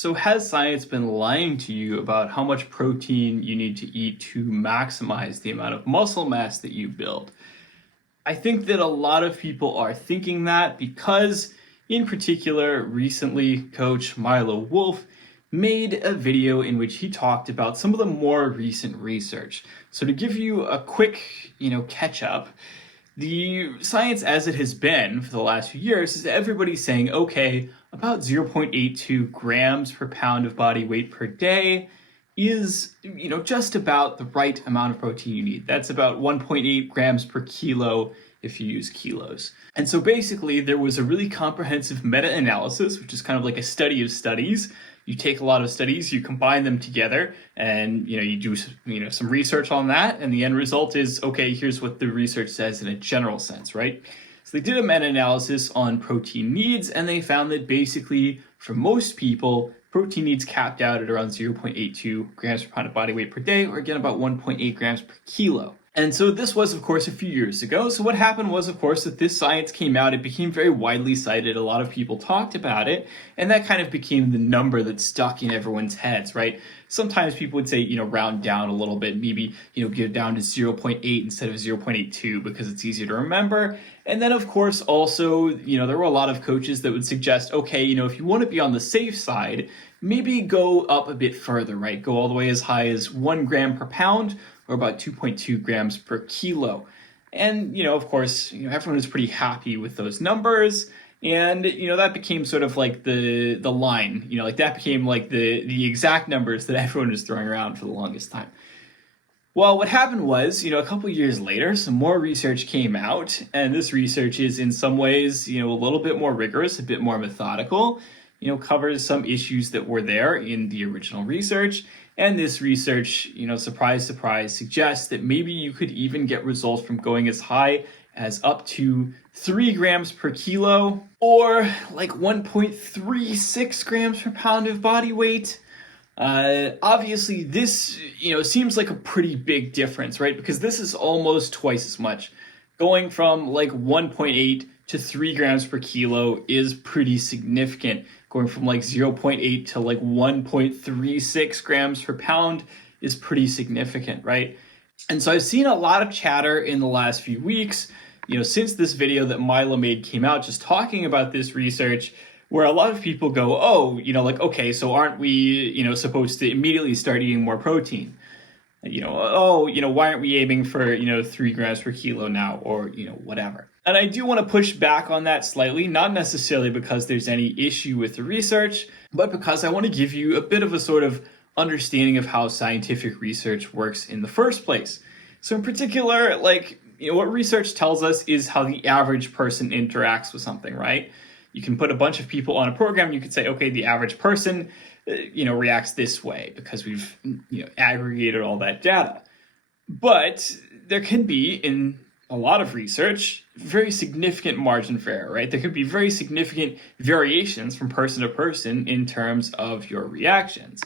So has science been lying to you about how much protein you need to eat to maximize the amount of muscle mass that you build? I think that a lot of people are thinking that because, in particular, recently Coach Milo Wolf made a video in which he talked about some of the more recent research. So to give you a quick, catch up, the science as it has been for the last few years is everybody saying, okay, about 0.82 grams per pound of body weight per day is, just about the right amount of protein you need. That's about 1.8 grams per kilo if you use kilos. And so basically there was a really comprehensive meta-analysis, which is kind of like a study of studies. You take a lot of studies, you combine them together, and you do some research on that, and the end result is, okay, here's what the research says in a general sense, right? So they did a meta-analysis on protein needs, and they found that basically for most people, protein needs capped out at around 0.82 grams per pound of body weight per day, or again about 1.8 grams per kilo. And so this was, of course, a few years ago. So what happened was, of course, that this science came out. It became very widely cited. A lot of people talked about it. And that kind of became the number that stuck in everyone's heads, right? Sometimes people would say, round down a little bit, maybe, get down to 0.8 instead of 0.82 because it's easier to remember. And then, of course, also, there were a lot of coaches that would suggest, okay, if you want to be on the safe side, maybe go up a bit further, right? Go all the way as high as 1 gram per pound, or about 2.2 grams per kilo. And, of course, everyone was pretty happy with those numbers. And, that became sort of like the line, that became like the exact numbers that everyone was throwing around for the longest time. Well, what happened was, a couple of years later, some more research came out. And this research is in some ways, a little bit more rigorous, a bit more methodical, covers some issues that were there in the original research. And this research, surprise, surprise, suggests that maybe you could even get results from going as high as up to 3 grams per kilo or like 1.36 grams per pound of body weight. Obviously, this, seems like a pretty big difference, right? Because this is almost twice as much. Going from like 1.8 to 3 grams per kilo is pretty significant. Going from like 0.8 to like 1.36 grams per pound is pretty significant, right? And so I've seen a lot of chatter in the last few weeks, since this video that Milo made came out, just talking about this research, where a lot of people go, oh, okay, so aren't we, supposed to immediately start eating more protein? Why aren't we aiming for, 3 grams per kilo now, or, whatever. And I do want to push back on that slightly, not necessarily because there's any issue with the research, but because I want to give you a bit of a sort of understanding of how scientific research works in the first place. So in particular, what research tells us is how the average person interacts with something, right? You can put a bunch of people on a program, you could say, okay, the average person, reacts this way because we've, aggregated all that data. But there can be, in a lot of research, very significant margin for error, right? There could be very significant variations from person to person in terms of your reactions.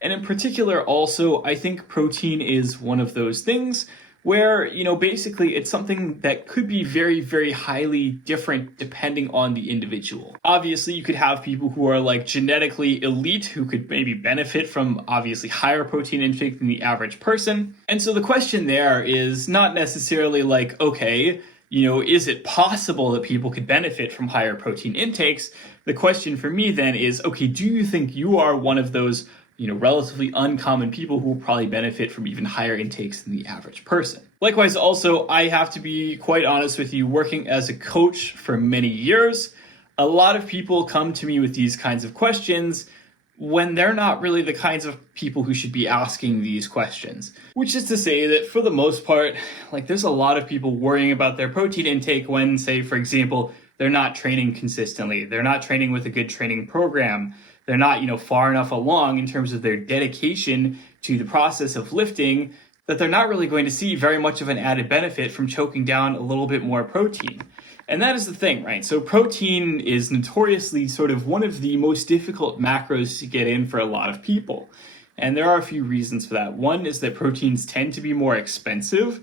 And in particular, also, I think protein is one of those things where, basically it's something that could be very, very highly different depending on the individual. Obviously, you could have people who are like genetically elite who could maybe benefit from obviously higher protein intake than the average person. And so the question there is not necessarily like, okay, is it possible that people could benefit from higher protein intakes? The question for me then is, okay, do you think you are one of those relatively uncommon people who will probably benefit from even higher intakes than the average person? Likewise, also, I have to be quite honest with you, working as a coach for many years, a lot of people come to me with these kinds of questions when they're not really the kinds of people who should be asking these questions. Which is to say that for the most part, there's a lot of people worrying about their protein intake when, say, for example, they're not training consistently, they're not training with a good training program, they're not, far enough along in terms of their dedication to the process of lifting that they're not really going to see very much of an added benefit from choking down a little bit more protein. And that is the thing, right? So protein is notoriously sort of one of the most difficult macros to get in for a lot of people. And there are a few reasons for that. One is that proteins tend to be more expensive.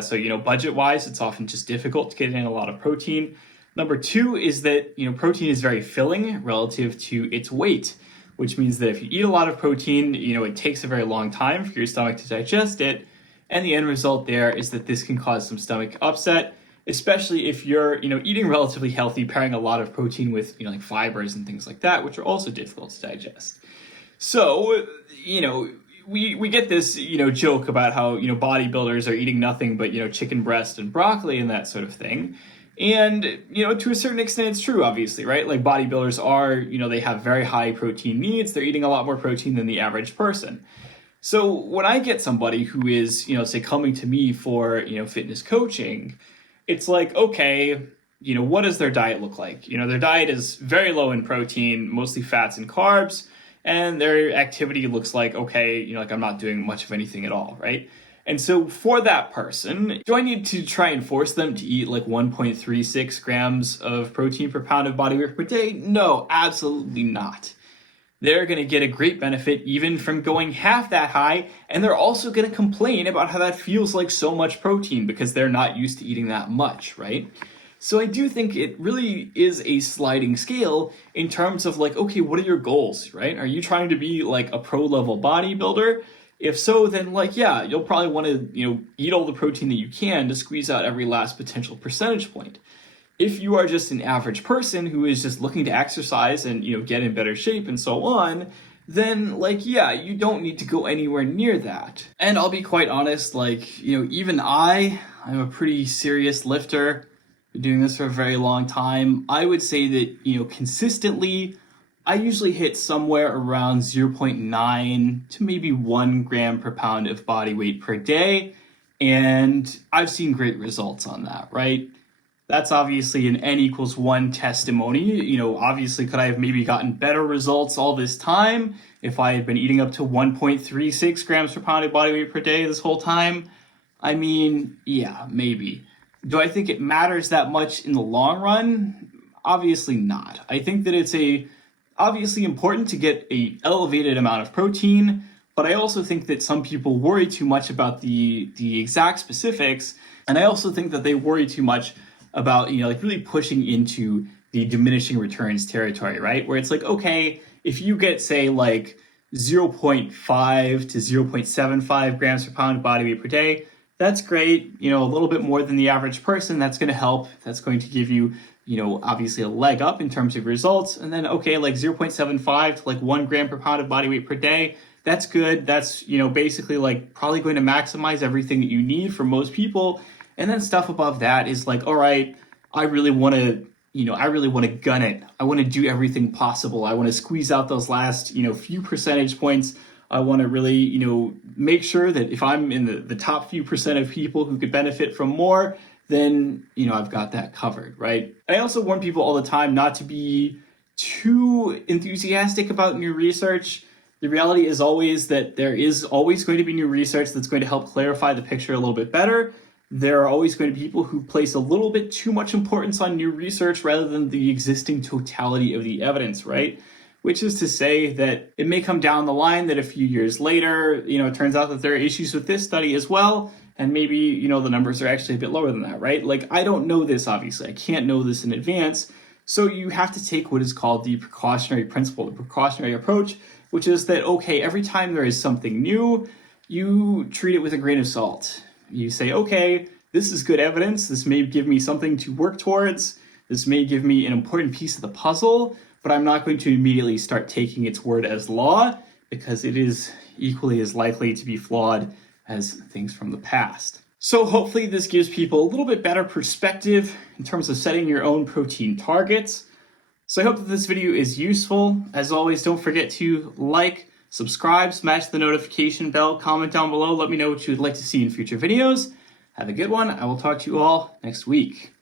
So, budget-wise, it's often just difficult to get in a lot of protein. Number two is that, protein is very filling relative to its weight. which means that if you eat a lot of protein, it takes a very long time for your stomach to digest it. And the end result there is that this can cause some stomach upset, especially if you're, eating relatively healthy, pairing a lot of protein with, like fibers and things like that, which are also difficult to digest. So, we get this, joke about how, bodybuilders are eating nothing but, chicken breast and broccoli and that sort of thing. And, to a certain extent, it's true, obviously, right? Like bodybuilders are, they have very high protein needs. They're eating a lot more protein than the average person. So when I get somebody who is, say coming to me for, fitness coaching, it's like, okay, what does their diet look like? Their diet is very low in protein, mostly fats and carbs, and their activity looks like, okay, like I'm not doing much of anything at all, right? And so for that person, do I need to try and force them to eat like 1.36 grams of protein per pound of body weight per day? No, absolutely not. They're going to get a great benefit even from going half that high, and they're also going to complain about how that feels like so much protein because they're not used to eating that much, right? So I do think it really is a sliding scale in terms of like, okay, what are your goals, right? Are you trying to be like a pro level bodybuilder? If so, then like, yeah, you'll probably want to, eat all the protein that you can to squeeze out every last potential percentage point. If you are just an average person who is just looking to exercise and, get in better shape and so on, then like, yeah, you don't need to go anywhere near that. And I'll be quite honest, like, even I'm a pretty serious lifter, been doing this for a very long time. I would say that, consistently, I usually hit somewhere around 0.9 to maybe 1 gram per pound of body weight per day. And I've seen great results on that, right? That's obviously an N=1 testimony. Obviously, could I have maybe gotten better results all this time if I had been eating up to 1.36 grams per pound of body weight per day this whole time? I mean, yeah, maybe. Do I think it matters that much in the long run? Obviously not. I think that it's obviously important to get a elevated amount of protein, but I also think that some people worry too much about the exact specifics, and I also think that they worry too much about, like really pushing into the diminishing returns territory, right? Where it's like, okay, if you get, say, like 0.5 to 0.75 grams per pound of body weight per day, that's great. A little bit more than the average person. That's going to help. That's going to give you, obviously a leg up in terms of results. And then, okay, like 0.75 to like 1 gram per pound of body weight per day. That's good. That's, basically like probably going to maximize everything that you need for most people. And then stuff above that is like, all right, I really want to gun it. I want to do everything possible. I want to squeeze out those last, few percentage points. I want to really, make sure that if I'm in the top few percent of people who could benefit from more, then, I've got that covered, right? I also warn people all the time not to be too enthusiastic about new research. The reality is always that there is always going to be new research that's going to help clarify the picture a little bit better. There are always going to be people who place a little bit too much importance on new research rather than the existing totality of the evidence, right? Which is to say that it may come down the line that a few years later, it turns out that there are issues with this study as well, and maybe, the numbers are actually a bit lower than that, right? Like, I don't know this, obviously. I can't know this in advance. So you have to take what is called the precautionary principle, the precautionary approach, which is that, okay, every time there is something new, you treat it with a grain of salt. You say, okay, this is good evidence. This may give me something to work towards. This may give me an important piece of the puzzle, but I'm not going to immediately start taking its word as law because it is equally as likely to be flawed as things from the past. So hopefully this gives people a little bit better perspective in terms of setting your own protein targets. So I hope that this video is useful. As always, don't forget to like, subscribe, smash the notification bell, comment down below, let me know what you would like to see in future videos. Have a good one. I will talk to you all next week.